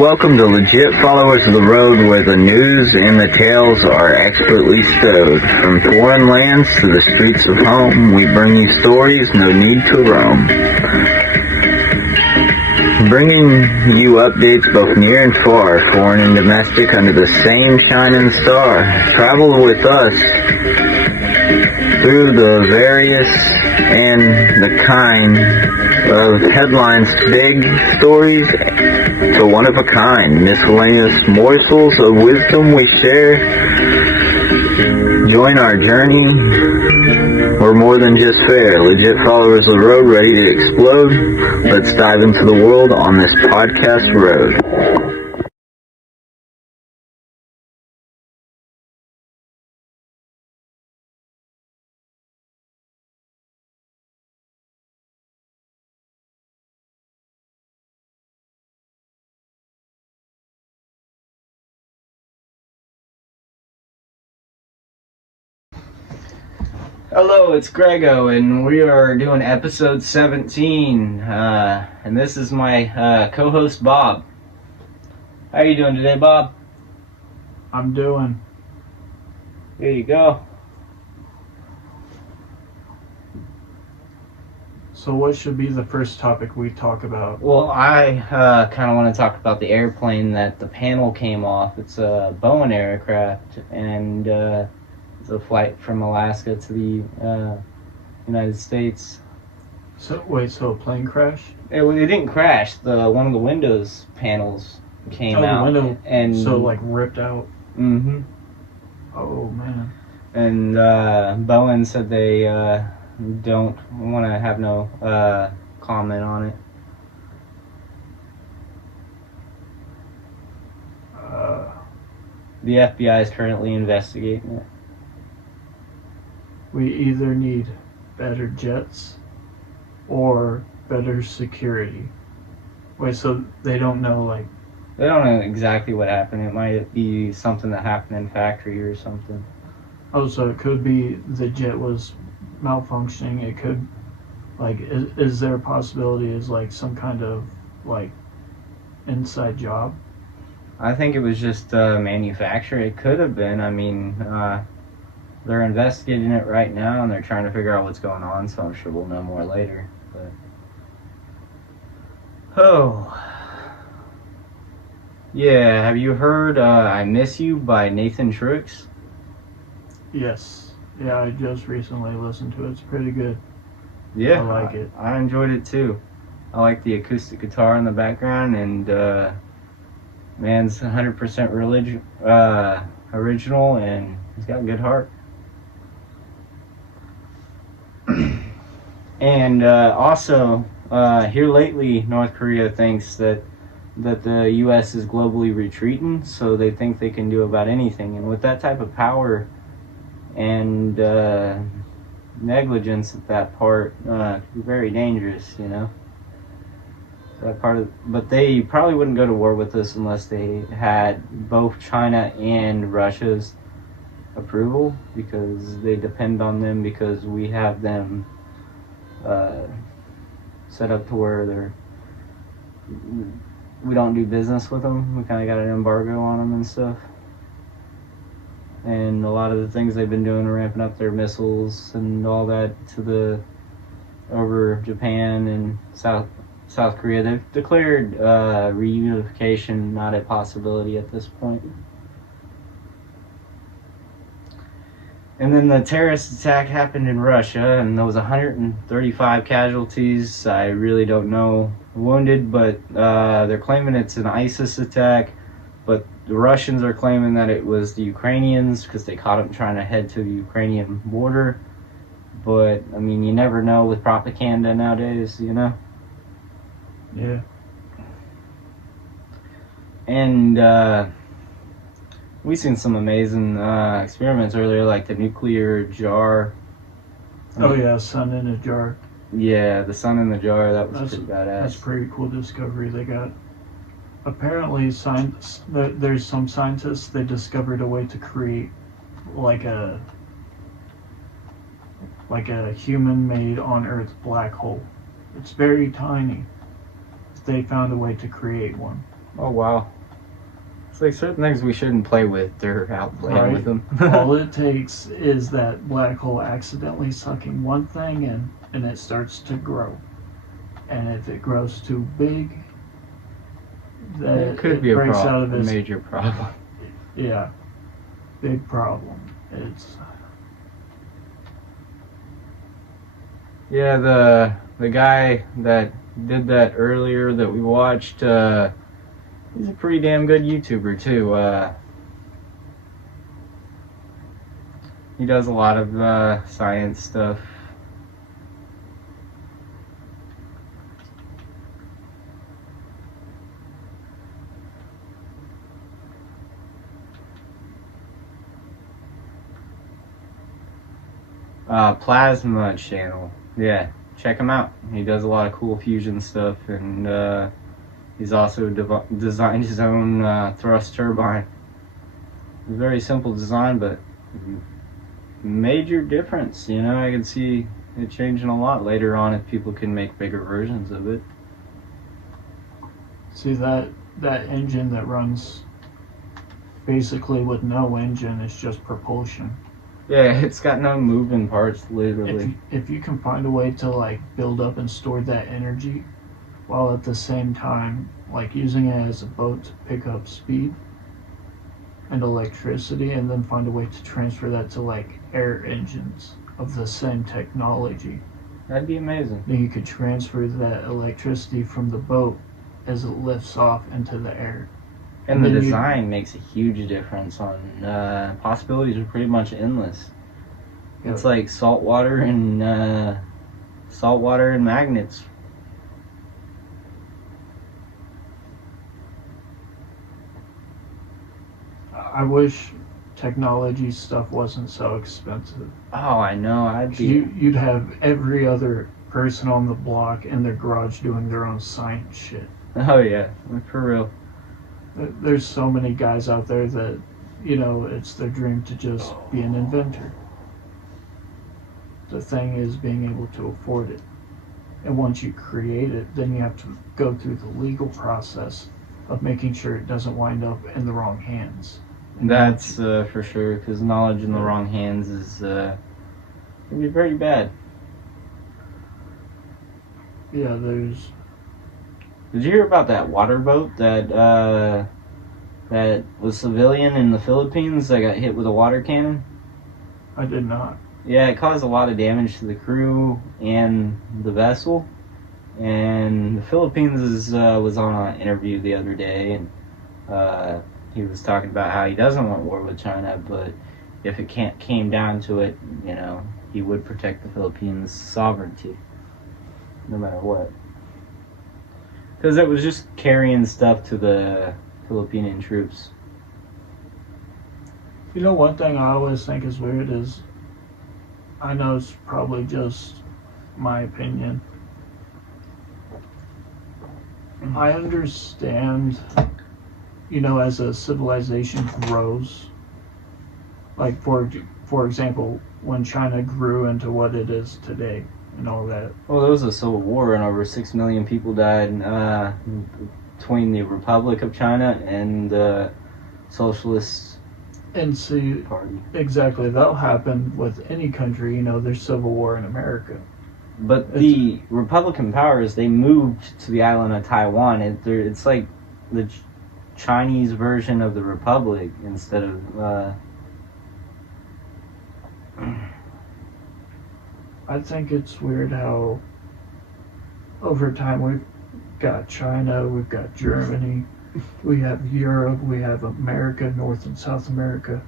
Welcome to Legit Followers of the Road, where the news and the tales are expertly stowed. From foreign lands to the streets of home, we bring you stories, no need to roam. Bringing you updates both near and far, foreign and domestic, under the same shining star. Travel with us through the various and the kind of headlines, big stories to one of a kind, miscellaneous morsels of wisdom we share. Join our journey. We're more than just fair. Legit followers of the road, ready to explode. Let's dive into the world on this podcast road. Hello, it's Grego, and we are doing episode 17, and this is my co-host Bob. How are you doing today, Bob? I'm doing. There you go. So what should be the first topic we talk about? Well, I kind of want to talk about the airplane that the panel came off. It's a Boeing aircraft, and it's a flight from Alaska to the United States. So a plane crash? It didn't crash. One of the windows panels came out. The window, and ripped out. Mm-hmm. Oh man. And Boeing said they don't want to have no comment on it. The FBI is currently investigating it. We either need better jets or better security. Wait, so they don't know, like... They don't know exactly what happened. It might be something that happened in factory or something. Oh, so it could be the jet was malfunctioning. It could, like, is there a possibility is, like, some kind of, like, inside job? I think it was just manufacturer. It could have been. I mean, they're investigating it right now, and they're trying to figure out what's going on, so I'm sure we'll know more later. But yeah, have you heard I Miss You by Nathan Truex? Yes. Yeah, I just recently listened to it. It's pretty good. Yeah, I like it. I enjoyed it too. I like the acoustic guitar in the background, and man's 100% original, and he's got a good heart. And also, here lately, North Korea thinks that the U.S. is globally retreating, so they think they can do about anything. And with that type of power and negligence at that part, it could be very dangerous, you know. But they probably wouldn't go to war with us unless they had both China and Russia's approval, because they depend on them, because we have them set up to where we don't do business with them. We kind of got an embargo on them and stuff. And a lot of the things they've been doing are ramping up their missiles and all that over Japan and South Korea. They've declared reunification not a possibility at this point. And then the terrorist attack happened in Russia, and there was 135 casualties. I really don't know wounded, but they're claiming it's an ISIS attack. But the Russians are claiming that it was the Ukrainians because they caught them trying to head to the Ukrainian border. But, I mean, you never know with propaganda nowadays, you know? Yeah. And we've seen some amazing experiments earlier, like the nuclear jar. Oh yeah, sun in a jar. Yeah, the sun in the jar, that was pretty badass. That's a pretty cool discovery they got. Apparently, there's some scientists, they discovered a way to create like a human-made on-Earth black hole. It's very tiny. They found a way to create one. Oh wow. It's like certain things we shouldn't play with. They're out playing Right. with them. All it takes is that black hole accidentally sucking one thing in, and it starts to grow. And if it grows too big, then It could be breaks out of a its major problem. yeah, big problem. It's Yeah, the guy that did that earlier that we watched, he's a pretty damn good YouTuber too. He does a lot of science stuff. Plasma Channel. Yeah, check him out. He does a lot of cool fusion stuff, and he's also designed his own thrust turbine. Very simple design, but major difference. You know, I can see it changing a lot later on if people can make bigger versions of it. see that engine that runs basically with no engine is just propulsion. Yeah, it's got no moving parts, literally. If you can find a way to like build up and store that energy while at the same time like using it as a boat to pick up speed and electricity, and then find a way to transfer that to like air engines of the same technology, That'd be amazing. then you could transfer that electricity from the boat as it lifts off into the air. And the then you- design makes a huge difference on possibilities are pretty much endless. It's like saltwater and magnets. I wish technology stuff wasn't so expensive. Oh, I know. I'd be. You'd have every other person on the block in their garage doing their own science shit. Oh yeah, for real. There's so many guys out there that, you know, it's their dream to just be an inventor. The thing is being able to afford it. And once you create it, then you have to go through the legal process of making sure it doesn't wind up in the wrong hands. That's for sure, because knowledge in the wrong hands is can be very bad. Yeah, there's. Did you hear about that water boat that was civilian in the Philippines that got hit with a water cannon? I did not. Yeah, it caused a lot of damage to the crew and the vessel. And the Philippines was on an interview the other day, and he was talking about how he doesn't want war with China, but if it came down to it, you know, he would protect the Philippines' sovereignty, no matter what. Because it was just carrying stuff to the Philippine troops. You know, one thing I always think is weird is, I know it's probably just my opinion. I understand, you know, as a civilization grows, like for example, when China grew into what it is today and all that. Well, there was a civil war, and over 6 million people died between the Republic of China and the Socialist And see, Party. exactly, that'll happen with any country, you know, there's civil war in America. But the Republican powers, they moved to the island of Taiwan. It's like the Chinese version of the Republic instead of... I think it's weird how over time we've got China, we've got Germany, we have Europe, we have America, North and South America,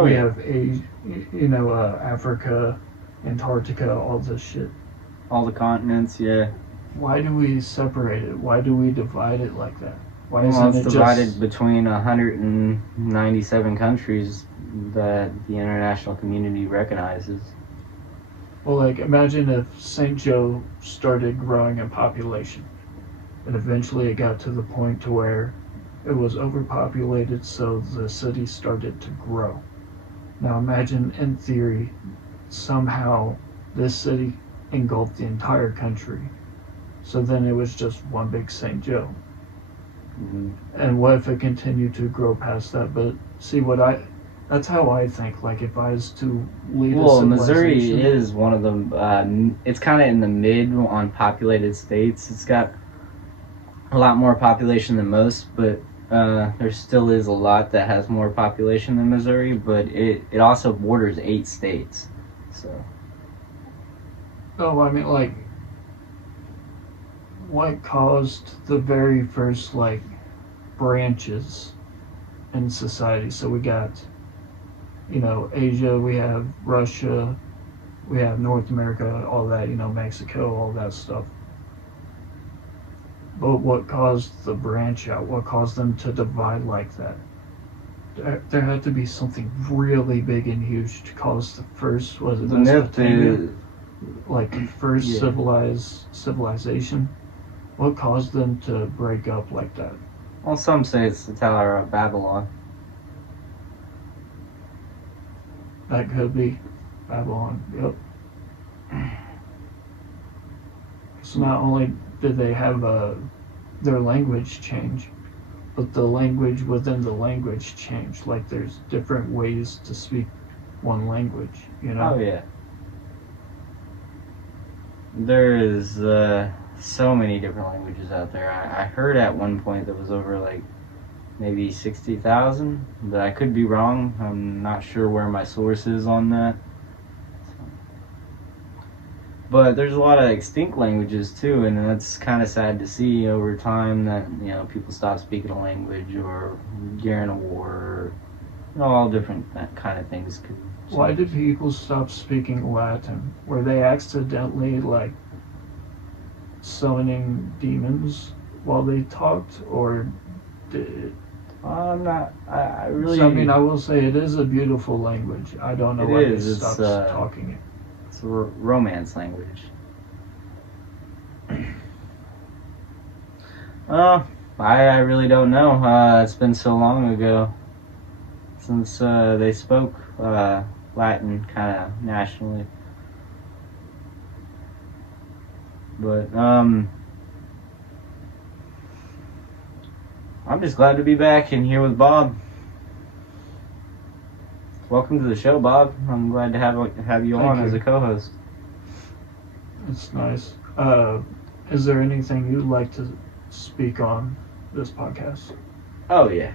we have Asia, you know, Africa, Antarctica, all this shit. All the continents, yeah. Why do we separate it? Why do we divide it like that? Why Well, isn't it's it divided just... between 197 countries that the international community recognizes. Well, like, imagine if St. Joe started growing in population, and eventually it got to the point to where it was overpopulated, so the city started to grow. Now imagine, in theory, somehow this city engulfed the entire country. So then it was just one big St. Joe. Mhm. And what if it continued to grow past that? But see, that's how I think. Like, if I was to lead a Well, Missouri civilization, is one of them. It's kind of in the mid on populated states. It's got a lot more population than most, but there still is a lot that has more population than Missouri. But it also borders 8 states. So oh, I mean, like, what caused the very first, like, branches in society? So we got, Asia, we have Russia, we have North America, all that, Mexico, all that stuff. But what caused the branch out? What caused them to divide like that? There had to be something really big and huge to cause the first, was it the myth Mesopotamia? is, Like first yeah. civilization? What caused them to break up like that? Well, some say it's the Tower of Babylon. That could be Babylon. Yep. So not only did they have their language change, but the language within the language changed. Like there's different ways to speak one language, Oh yeah, there is so many different languages out there. I heard at one point there was over like maybe 60,000, but I could be wrong. I'm not sure where my source is on that. But there's a lot of extinct languages too, and that's kind of sad to see over time that people stop speaking a language or during a war, or all different that kind of things could. Why did people stop speaking Latin? Were they accidentally like summoning demons while they talked, or did? I'm not. I really. So, I mean, I will say it is a beautiful language. I don't know It why they is. stopped talking it. It's a romance language. I really don't know. It's been so long ago since they spoke Latin kind of nationally. But I'm just glad to be back and here with Bob. Welcome to the show, Bob. I'm glad to have you on as a co-host. It's nice. Is there anything you'd like to speak on this podcast? Oh yeah.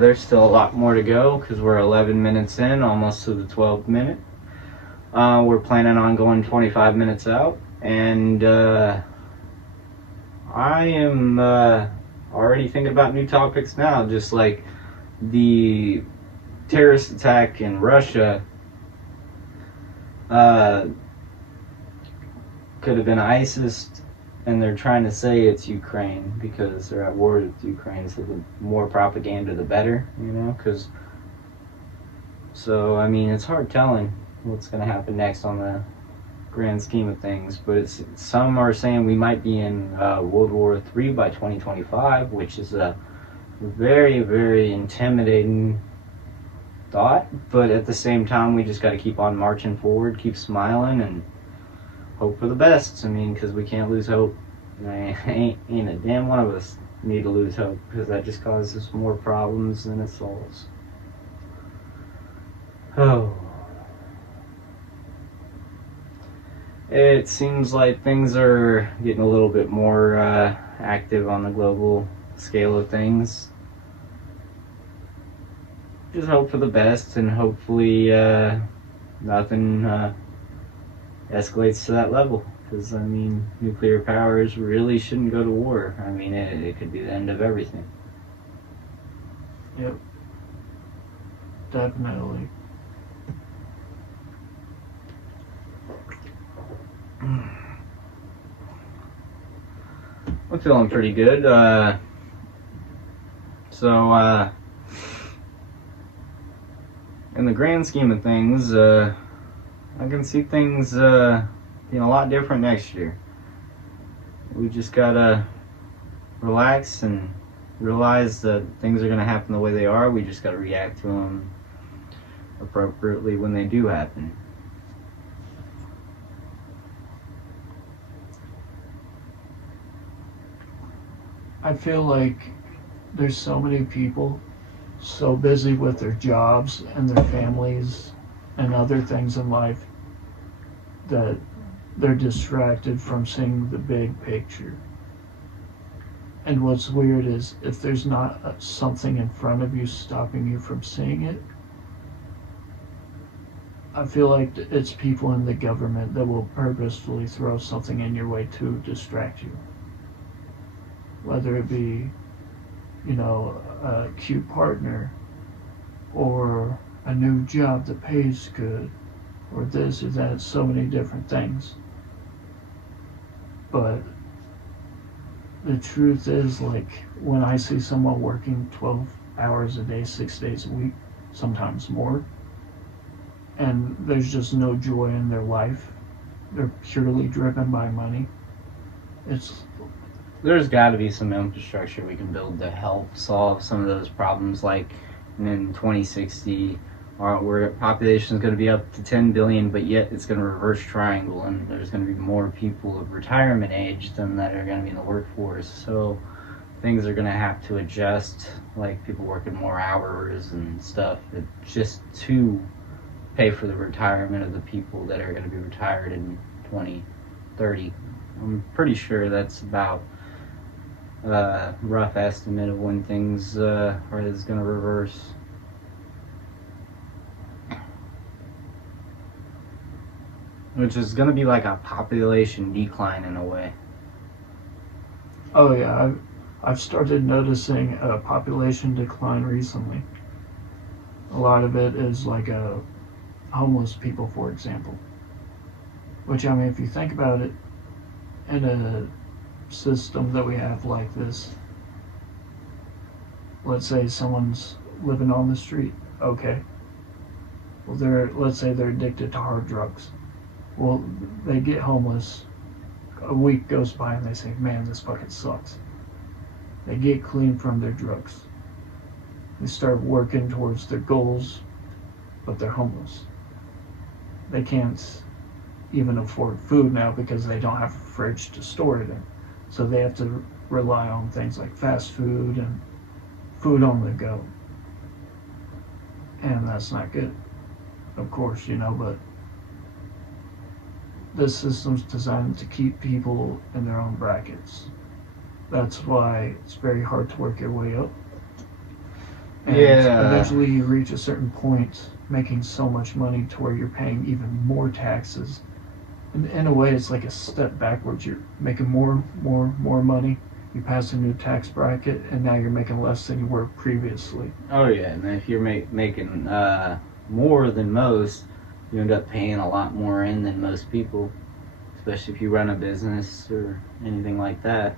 There's still a lot more to go because we're 11 minutes in, almost to the 12th minute. We're planning on going 25 minutes out, and I am already thinking about new topics now, just like the terrorist attack in Russia. Could have been ISIS, and they're trying to say it's Ukraine because they're at war with Ukraine. So the more propaganda, the better, Because so I mean, it's hard telling what's going to happen next on the grand scheme of things. But some are saying we might be in World War III by 2025, which is a very, very intimidating thought. But at the same time, we just got to keep on marching forward, keep smiling, and hope for the best. I mean, because we can't lose hope. Ain't a damn one of us need to lose hope, because that just causes more problems than it solves. Oh. It seems like things are getting a little bit more active on the global scale of things. Just hope for the best, and hopefully nothing escalates to that level, because I mean, nuclear powers really shouldn't go to war. I mean, it could be the end of everything. Yep, definitely. I'm feeling pretty good. So in the grand scheme of things, I can see things being a lot different next year. We just gotta relax and realize that things are gonna happen the way they are. We just gotta react to them appropriately when they do happen. I feel like there's so many people so busy with their jobs and their families and other things in life that they're distracted from seeing the big picture. And what's weird is if there's not something in front of you stopping you from seeing it, I feel like it's people in the government that will purposefully throw something in your way to distract you. Whether it be, a cute partner, or a new job that pays good, or this or that, so many different things. But the truth is, like, when I see someone working 12 hours a day, 6 days a week, sometimes more, and there's just no joy in their life, they're purely driven by money, There's got to be some infrastructure we can build to help solve some of those problems, like in 2060, where population is going to be up to 10 billion, but yet it's going to reverse triangle, and there's going to be more people of retirement age than that are going to be in the workforce. So things are going to have to adjust, like people working more hours and stuff, just to pay for the retirement of the people that are going to be retired in 2030. I'm pretty sure that's about rough estimate of when things is going to reverse. Which is going to be like a population decline in a way. Oh yeah, I've started noticing a population decline recently. A lot of it is like homeless people, for example. Which, I mean, if you think about it, in a system that we have like this, let's say someone's living on the street, okay. Well, let's say they're addicted to hard drugs. Well, they get homeless, a week goes by and they say, man, this fucking sucks. They get clean from their drugs. They start working towards their goals, but they're homeless. They can't even afford food now because they don't have a fridge to store it in. So they have to rely on things like fast food and food on the go. And that's not good, of course, but this system's designed to keep people in their own brackets. That's why it's very hard to work your way up. And eventually you reach a certain point making so much money to where you're paying even more taxes. And in a way, it's like a step backwards. You're making more money. You pass a new tax bracket, and now you're making less than you were previously. Oh yeah, and if you're making more than most, you end up paying a lot more in than most people, especially if you run a business or anything like that.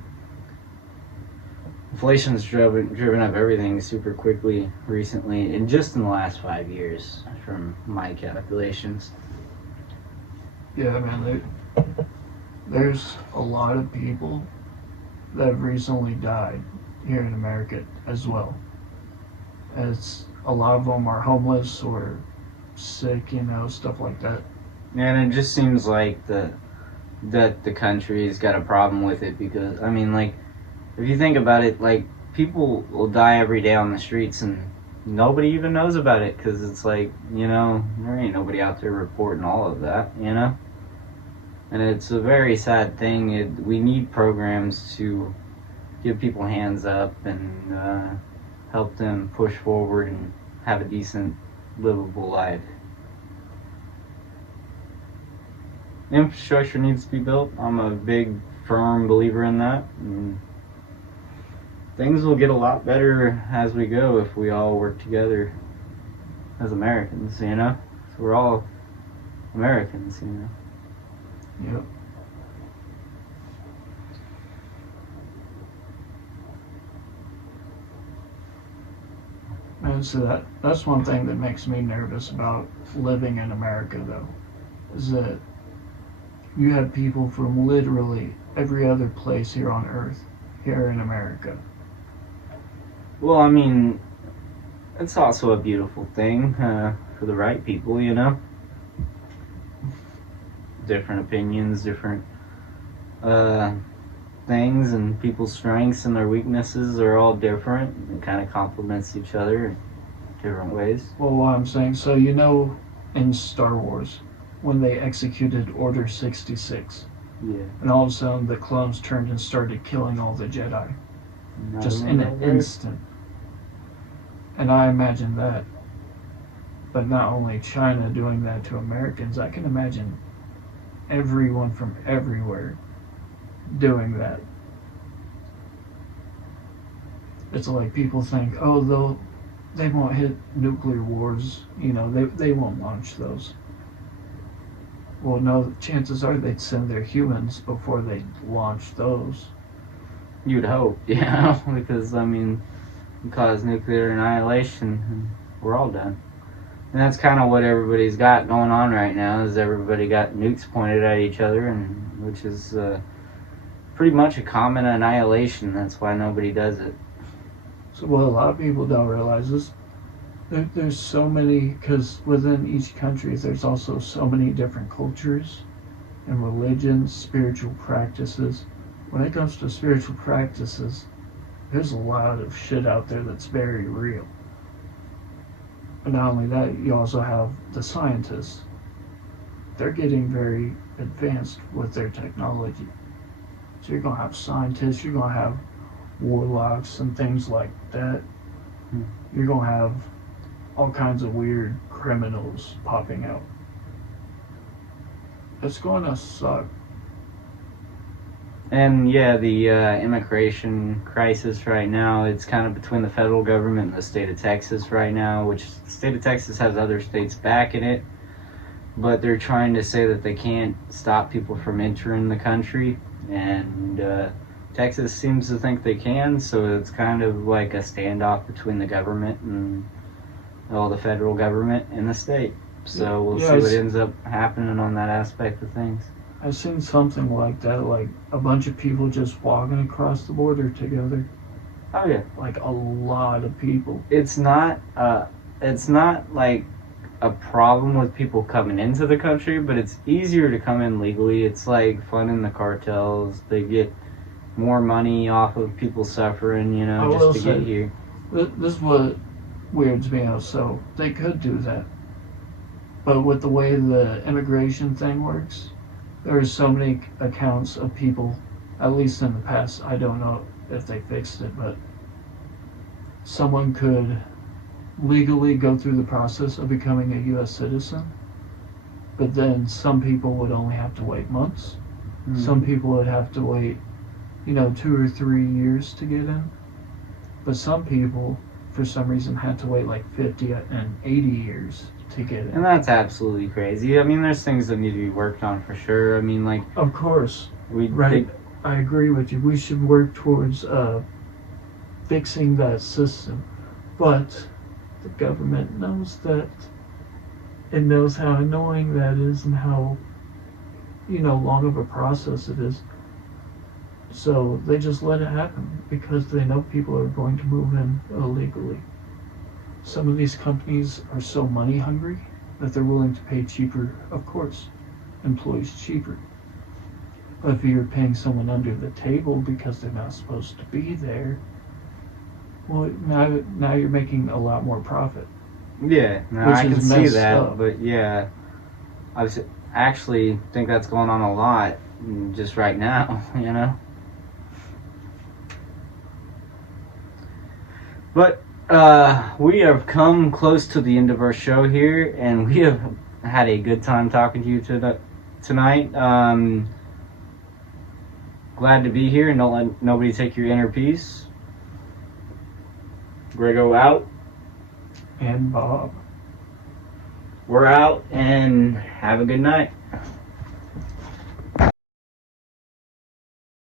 Inflation's driven up everything super quickly recently, and just in the last 5 years, from my calculations. Yeah, man, there's a lot of people that have recently died here in America as well. As a lot of them are homeless or sick, stuff like that. And it just seems like that the country's got a problem with it, because, I mean, like, if you think about it, like, people will die every day on the streets and nobody even knows about it, because it's like, there ain't nobody out there reporting all of that, And it's a very sad thing. We need programs to give people hands up and help them push forward and have a decent, livable life. Infrastructure needs to be built. I'm a big, firm believer in that. And things will get a lot better as we go if we all work together as Americans, So we're all Americans, Yep. And so that's one thing that makes me nervous about living in America, though, is that you have people from literally every other place here on Earth, here in America. Well, I mean, it's also a beautiful thing for the right people, Different opinions, different things, and people's strengths and their weaknesses are all different. It kind of complements each other in different ways. Well, what I'm saying, so you know, in Star Wars, when they executed Order 66, Yeah. and all of a sudden the clones turned and started killing all the Jedi, just in an instant. And I imagine that. But not only China doing that to Americans, I can imagine everyone from everywhere doing that. It's like people think, oh, they won't hit nuclear wars, you know, they won't launch those. Well, no, chances are they'd send their humans before they launch those. You'd hope, yeah, because, I mean, you cause nuclear annihilation, and we're all done. And that's kind of what everybody's got going on right now, is everybody got nukes pointed at each other, and which is pretty much a common annihilation. That's why nobody does it. So what a lot of people don't realize is there's so many, because within each country there's also so many different cultures and religions, spiritual practices. When it comes to spiritual practices, there's a lot of shit out there that's very real. But not only that, you also have the scientists. They're getting very advanced with their technology. So you're going to have scientists, you're going to have warlocks and things like that. You're going to have all kinds of weird criminals popping out. It's going to suck. And yeah, the immigration crisis right now, it's kind of between the federal government and the state of Texas right now, which the state of Texas has other states backing it, but they're trying to say that they can't stop people from entering the country, and Texas seems to think they can, so it's kind of like a standoff between the government and the federal government and the state. So we'll see what ends up happening on that aspect of things. I've seen something like that, like a bunch of people just walking across the border together. Oh yeah, like a lot of people. It's not like a problem with people coming into the country, but it's easier to come in legally. It's like funding the cartels. They get more money off of people suffering, you know, just to get here. This is what weirds me out. So they could do that, but with the way the immigration thing works, there are so many accounts of people, at least in the past, I don't know if they fixed it, but someone could legally go through the process of becoming a U.S. citizen, but then some people would only have to wait months. Mm-hmm. Some people would have to wait, 2 or 3 years to get in. But some people, for some reason, had to wait like 50 and 80 years to get in. And that's absolutely crazy. I mean, there's things that need to be worked on for sure. I mean, like... Of course. I agree with you. We should work towards fixing that system. But the government knows that. It knows how annoying that is and how, long of a process it is. So they just let it happen because they know people are going to move in illegally. Some of these companies are so money hungry that they're willing to pay cheaper, of course, employees cheaper. But if you're paying someone under the table because they're not supposed to be there, well, now you're making a lot more profit. Yeah, I can see that, up. But yeah, I actually think that's going on a lot just right now, But we have come close to the end of our show here, and we have had a good time talking to you tonight. Glad to be here, and don't let nobody take your inner peace. Grego out. And Bob. We're out, and have a good night.